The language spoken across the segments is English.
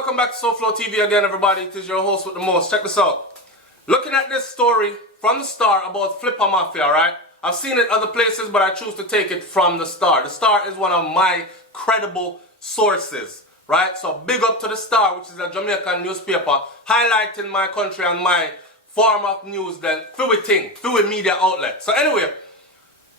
welcome back to SouFLoTV again, everybody. It is your host with the most. Check this out. Looking at this story from the Star about Flippa Mafia, right? I've seen it other places, but I choose to take it from the Star. The Star is one of my credible sources, right? So big up to the Star, which is a Jamaican newspaper, highlighting my country and my form of news then through a media outlet. So anyway,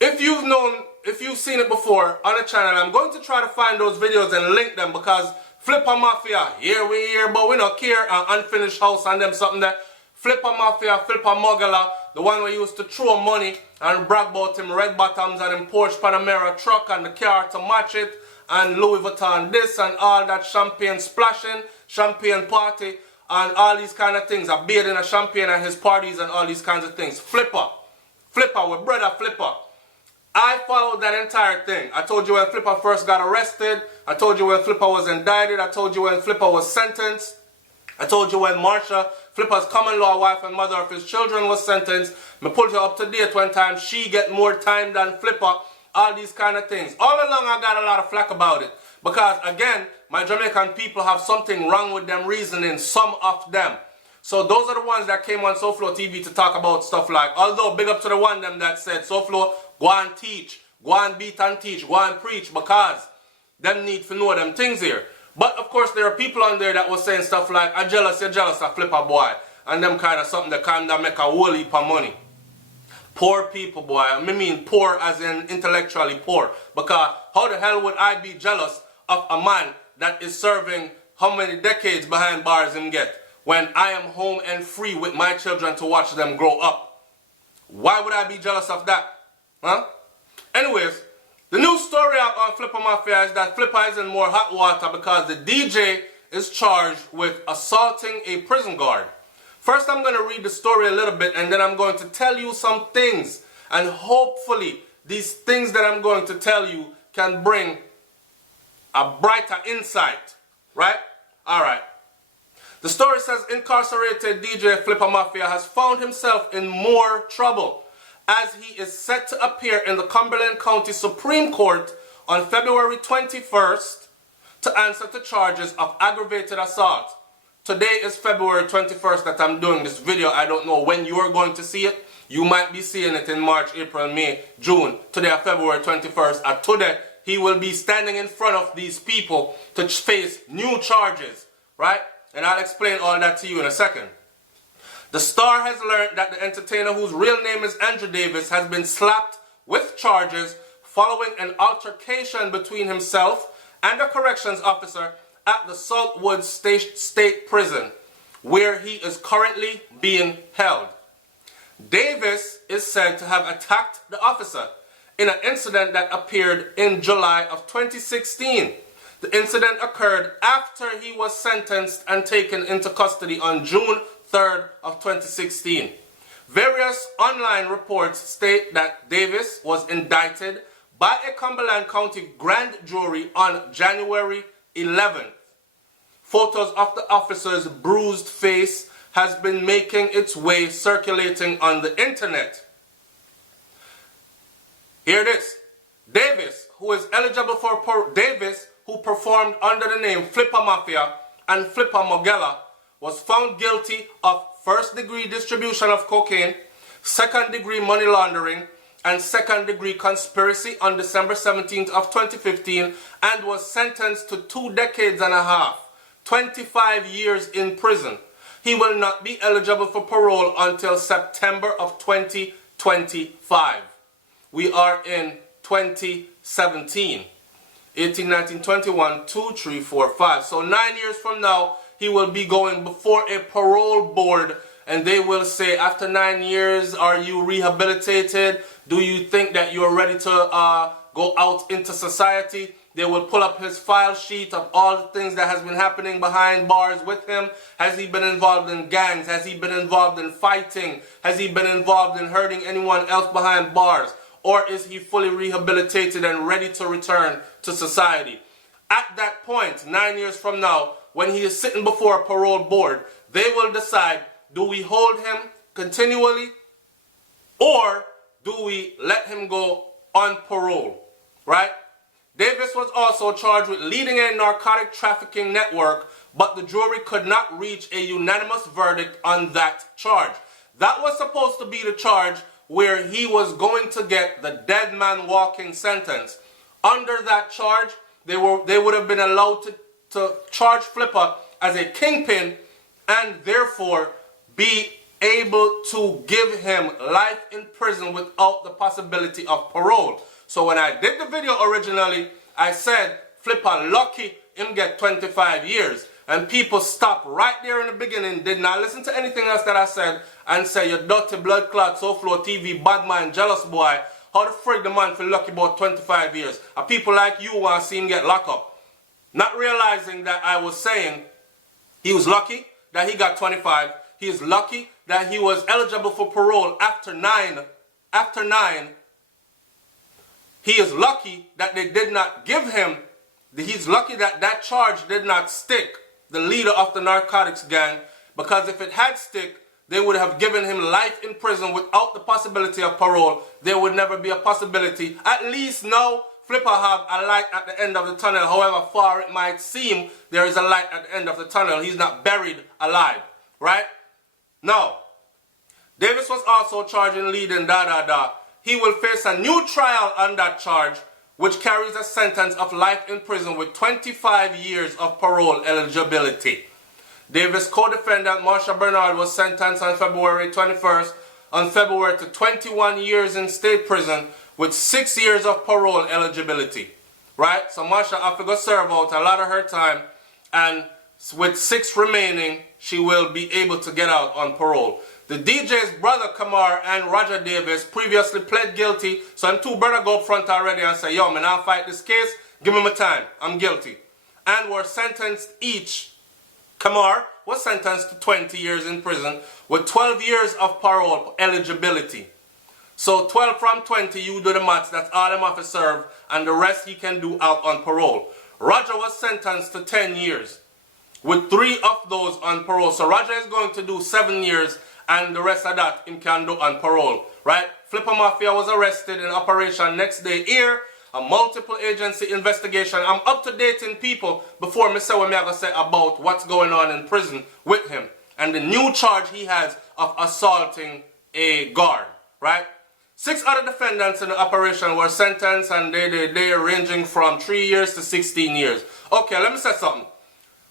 if you've seen it before on the channel, I'm going to try to find those videos and link them, because Flippa Mafia, here we here, but we don't care, unfinished house and them something there. Flippa Mafia, Flippa Mogala, the one we used to throw money and brag about him red bottoms and him Porsche Panamera truck and the car to match it, and Louis Vuitton this and all that, champagne splashing, champagne party, and all these kind of things. A beard in a champagne at his parties and all these kinds of things. Flippa, with brother Flippa. I followed that entire thing. I told you when Flippa first got arrested. I told you when Flippa was indicted. I told you when Flippa was sentenced. I told you when Marsha, Flippa's common law wife and mother of his children, was sentenced. I pulled you up to date one time. She get more time than Flippa. All these kind of things. All along I got a lot of flack about it. Because again, my Jamaican people have something wrong with them reasoning. Some of them. So those are the ones that came on SouFLoTV to talk about stuff like, although big up to the one them that said, SouFlo, go and teach, go and beat and teach, go and preach, because them need to know them things here. But of course there are people on there that was saying stuff like, you're jealous of Flippa boy, and them kind of something that kind of make a whole heap of money. Poor people, boy. I mean poor as in intellectually poor, because how the hell would I be jealous of a man that is serving how many decades behind bars him get, when I am home and free with my children to watch them grow up? Why would I be jealous of that? Huh? Anyways, the new story out on Flippa Mafia is that Flippa is in more hot water because the DJ is charged with assaulting a prison guard. First, I'm going to read the story a little bit, and then I'm going to tell you some things. And hopefully, these things that I'm going to tell you can bring a brighter insight. Right? Alright. The story says incarcerated DJ Flippa Mafia has found himself in more trouble as he is set to appear in the Cumberland County Supreme Court on February 21st to answer to charges of aggravated assault. Today is February 21st that I'm doing this video. I don't know when you are going to see it. You might be seeing it in March, April, May, June. Today, February 21st. And today, he will be standing in front of these people to face new charges. Right? And I'll explain all that to you in a second. The Star has learned that the entertainer, whose real name is Andrew Davis, has been slapped with charges following an altercation between himself and a corrections officer at the Southwood State Prison, where he is currently being held. Davis is said to have attacked the officer in an incident that appeared in July of 2016. The incident occurred after he was sentenced and taken into custody on June 3rd of 2016. Various online reports state that Davis was indicted by a Cumberland County grand jury on January 11th. Photos of the officer's bruised face has been making its way circulating on the internet. Here it is. Davis, who is eligible for Davis, who performed under the name Flippa Mafia and Flippa Mogala, was found guilty of first-degree distribution of cocaine, second-degree money laundering, and second-degree conspiracy on December 17th of 2015, and was sentenced to 2 decades and a half, 25 years in prison. He will not be eligible for parole until September of 2025. We are in 2017. 18, 19, 21, 2, 3, 4, 5. So 9 years from now, he will be going before a parole board, and they will say, after 9 years, are you rehabilitated? Do you think that you are ready to go out into society? They will pull up his file sheet of all the things that has been happening behind bars with him. Has he been involved in gangs? Has he been involved in fighting? Has he been involved in hurting anyone else behind bars? Or is he fully rehabilitated and ready to return to society? At that point, 9 years from now, when he is sitting before a parole board, they will decide, do we hold him continually, or do we let him go on parole, right? Davis was also charged with leading a narcotic trafficking network, but the jury could not reach a unanimous verdict on that charge. That was supposed to be the charge where he was going to get the dead man walking sentence. Under that charge, they would have been allowed to charge Flippa as a kingpin and therefore be able to give him life in prison without the possibility of parole. So when I did the video originally, I said Flippa lucky him get 25 years. And people stopped right there in the beginning, did not listen to anything else that I said, and say, you dirty blood clot, SouFLoTV, bad man, jealous boy. How the frig the man feel lucky about 25 years? And people like you want to see him get locked up. Not realizing that I was saying he was lucky that he got 25. He is lucky that he was eligible for parole after 9. After 9. He is lucky that they did not give him, he's lucky that that charge did not stick, the leader of the narcotics gang, because if it had stick, they would have given him life in prison without the possibility of parole. There would never be a possibility. At least now, Flippa have a light at the end of the tunnel. However far it might seem, there is a light at the end of the tunnel. He's not buried alive, right? Now, Davis was also charged in leading He will face a new trial on that charge, which carries a sentence of life in prison with 25 years of parole eligibility. Davis' co-defendant Marsha Bernard was sentenced on February 21st to 21 years in state prison with 6 years of parole eligibility. Right? So Marsha have to go serve out a lot of her time, and with 6 remaining, she will be able to get out on parole. The DJ's brother Kamar and Roger Davis previously pled guilty, so them two brothers go up front already and say, yo, man, I'll fight this case, give me my time, I'm guilty. And were sentenced each. Kamar was sentenced to 20 years in prison with 12 years of parole eligibility. So 12 from 20, you do the maths, that's all him have to serve, and the rest he can do out on parole. Roger was sentenced to 10 years, with 3 of those on parole. So Roger is going to do 7 years, and the rest of that he can do on parole, right? Flippa Mafia was arrested in Operation Next Day Here, a multiple agency investigation. I'm up to dating people before me say what me have to say about what's going on in prison with him and the new charge he has of assaulting a guard, right? 6 other defendants in the operation were sentenced, and they are ranging from 3 years to 16 years. Okay, let me say something.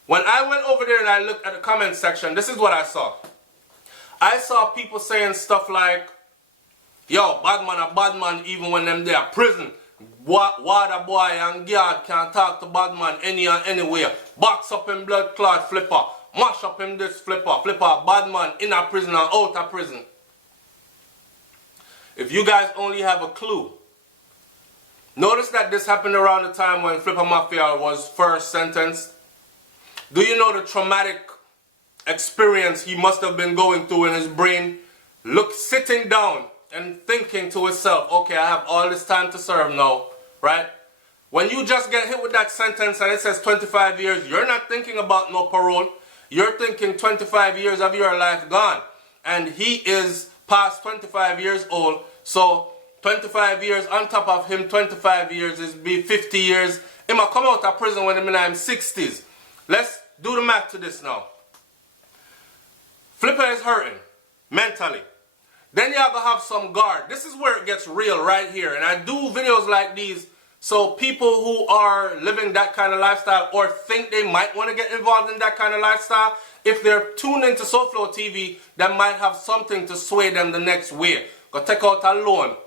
When I went over there and I looked at the comment section, this is what I saw. I saw people saying stuff like, yo, bad man a bad man even when them there prison. Water boy and guard can't talk to bad man any and anywhere. Box up him blood clot Flippa. Mash up him this Flippa. Flippa a bad man in a prison and out of prison. If you guys only have a clue. Notice that this happened around the time when Flippa Mafia was first sentenced. Do you know the traumatic experience he must have been going through in his brain? Sitting down and thinking to himself, okay, I have all this time to serve now, right? When you just get hit with that sentence and it says 25 years, you're not thinking about no parole. You're thinking 25 years of your life gone. And he is past 25 years old, so 25 years on top of him, 25 years is be 50 years. He might come out of prison when he's in his 60s. Let's do the math to this now. Flippa is hurting mentally. Then you have to have some guard. This is where it gets real right here. And I do videos like these so people who are living that kind of lifestyle or think they might want to get involved in that kind of lifestyle, if they're tuned into SouFLoTV, that might have something to sway them the next way. Go take out a loan.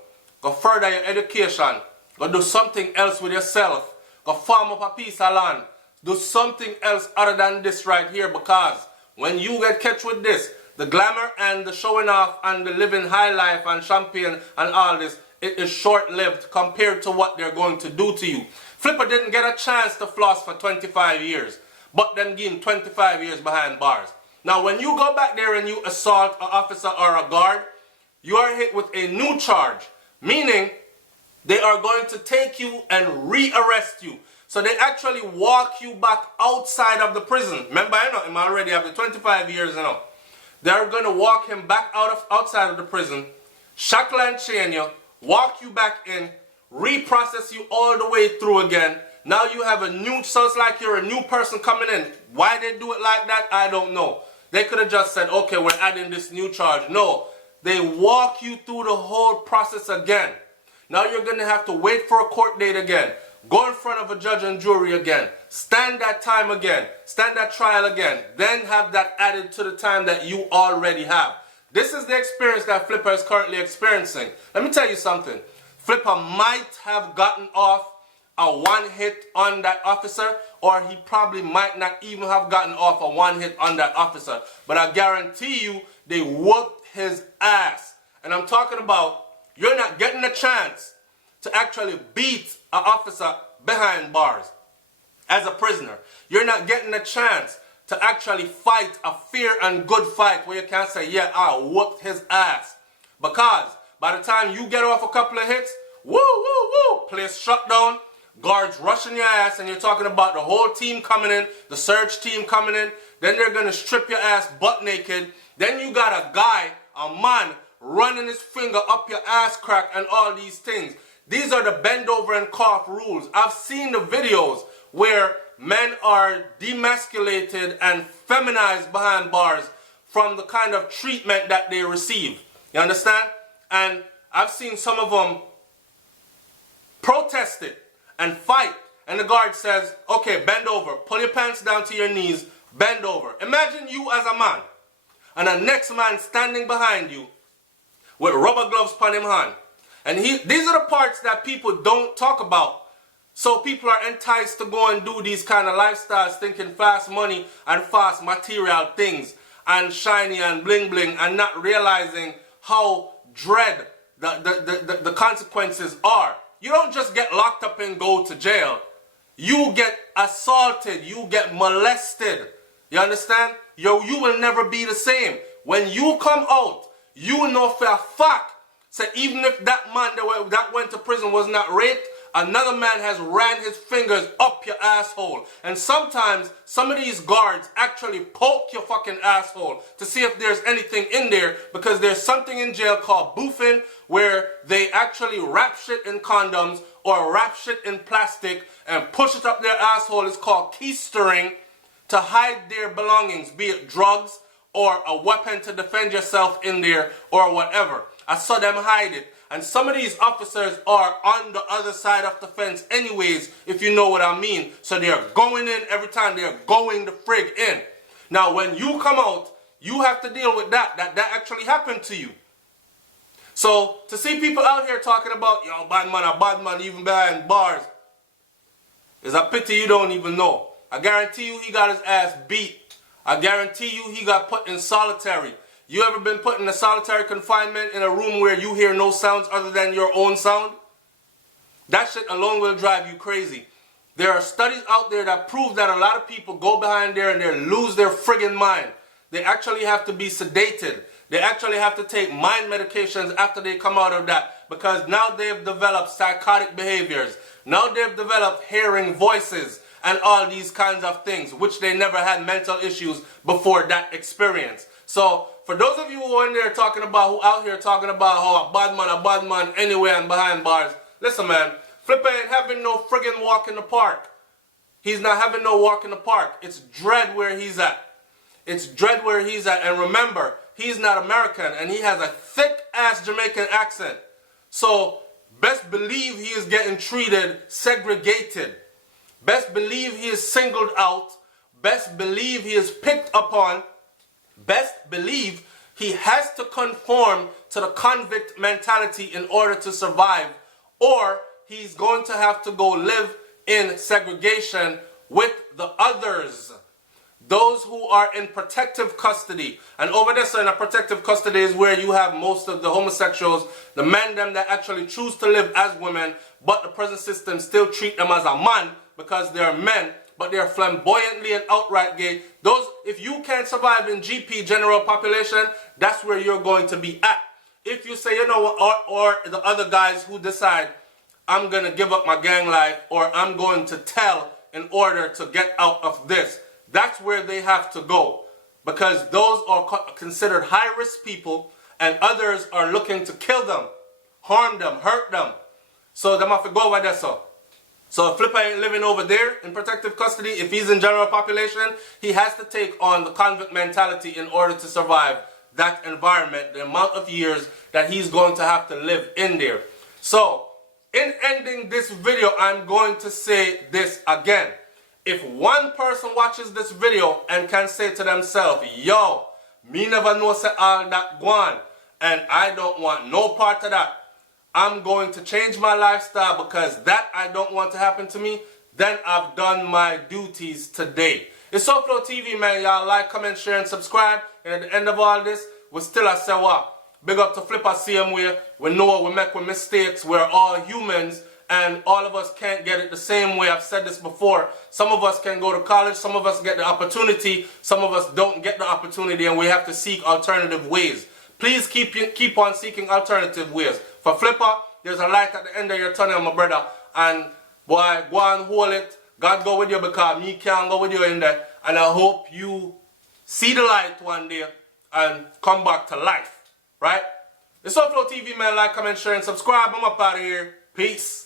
Go further your education. Go do something else with yourself. Go farm up a piece of land. Do something else other than this right here, because when you get catch with this, the glamour and the showing off and the living high life and champagne and all this, it is short-lived compared to what they're going to do to you. Flippa didn't get a chance to floss for 25 years, but them give him 25 years behind bars. Now, when you go back there and you assault an officer or a guard, you are hit with a new charge, meaning they are going to take you and re-arrest you. So they actually walk you back outside of the prison. Remember, I know him already after 25 years now. They're going to walk him back outside of the prison, shackle and chain you, walk you back in, reprocess you all the way through again. Now you have a new, so it's like you're a new person coming in. Why they do it like that, I don't know. They could have just said, okay, we're adding this new charge. No, they walk you through the whole process again. Now you're going to have to wait for a court date again. Go in front of a judge and jury again. Stand that time again. Stand that trial again. Then have that added to the time that you already have. This is the experience that Flippa is currently experiencing. Let me tell you something. Flippa might have gotten off a one hit on that officer, or he probably might not even have gotten off a one hit on that officer. But I guarantee you, they whooped his ass. And I'm talking about, you're not getting a chance to actually beat an officer behind bars as a prisoner. You're not getting a chance to actually fight a fair and good fight where you can say, yeah, I whooped his ass. Because by the time you get off a couple of hits, woo, woo, woo, place shut down, guards rushing your ass, and you're talking about the whole team coming in, the search team coming in, then they're going to strip your ass butt naked. Then you got a guy, a man, running his finger up your ass crack and all these things. These are the bend over and cough rules. I've seen the videos where men are demasculated and feminized behind bars from the kind of treatment that they receive. You understand? And I've seen some of them protest it and fight. And the guard says, okay, bend over. Pull your pants down to your knees. Bend over. Imagine you as a man and the next man standing behind you with rubber gloves upon him hand. And these are the parts that people don't talk about. So people are enticed to go and do these kind of lifestyles, thinking fast money and fast material things and shiny and bling bling, and not realizing how dread the consequences are. You don't just get locked up and go to jail. You get assaulted. You get molested. You understand? You will never be the same. When you come out, you know for a fact, so even if that man that went to prison was not raped, another man has ran his fingers up your asshole. And sometimes some of these guards actually poke your fucking asshole to see if there's anything in there, because there's something in jail called boofing, where they actually wrap shit in condoms or wrap shit in plastic and push it up their asshole. It's called keistering, to hide their belongings, be it drugs or a weapon to defend yourself in there or whatever. I saw them hide it. And some of these officers are on the other side of the fence anyways, if you know what I mean. So they're going in every time. They're going the frig in. Now, when you come out, you have to deal with that actually happened to you. So to see people out here talking about, yo, bad man, even behind bars, is a pity you don't even know. I guarantee you he got his ass beat. I guarantee you he got put in solitary. You ever been put in a solitary confinement in a room where you hear no sounds other than your own sound? That shit alone will drive you crazy. There are studies out there that prove that a lot of people go behind there and they lose their friggin' mind. They actually have to be sedated. They actually have to take mind medications after they come out of that, because now they've developed psychotic behaviors. Now they've developed hearing voices and all these kinds of things, which they never had mental issues before that experience. So for those of you who are in there talking about, who out here talking about how a bad man anywhere and behind bars, listen man, Flippa ain't having no friggin' walk in the park. He's not having no walk in the park. It's dread where he's at. It's dread where he's at. And remember, he's not American and he has a thick ass Jamaican accent. So best believe he is getting treated segregated. Best believe he is singled out. Best believe he is picked upon. Best believe he has to conform to the convict mentality in order to survive, or he's going to have to go live in segregation with the others, those who are in protective custody. And over there, so in a protective custody is where you have most of the homosexuals, the men them that actually choose to live as women, but the prison system still treat them as a man because they're men, but they're flamboyantly and outright gay. Those, if you can't survive in GP, general population, that's where you're going to be at. If you say, you know what, or the other guys who decide, I'm going to give up my gang life, or I'm going to tell in order to get out of this, that's where they have to go. Because those are considered high-risk people, and others are looking to kill them, harm them, hurt them. So them have to go over there, so. So if Flippa ain't living over there in protective custody, if he's in general population, he has to take on the convict mentality in order to survive that environment, the amount of years that he's going to have to live in there. So, in ending this video, I'm going to say this again. If one person watches this video and can say to themselves, yo, me never know say all that gone, and I don't want no part of that, I'm going to change my lifestyle because that I don't want to happen to me, then I've done my duties today. It's SouFLoTV, man. Y'all like, comment, share, and subscribe. And at the end of all this, we still I say what? Big up to Flippa same way. We know we make mistakes. We're all humans and all of us can't get it the same way. I've said this before. Some of us can go to college. Some of us get the opportunity. Some of us don't get the opportunity and we have to seek alternative ways. Please keep on seeking alternative ways. For Flippa, there's a light at the end of your tunnel, my brother. And boy, go and hold it. God go with you because me can't go with you in there. And I hope you see the light one day and come back to life. Right? It's SouFLoTV, man. Like, comment, share, and subscribe. I'm up out of here. Peace.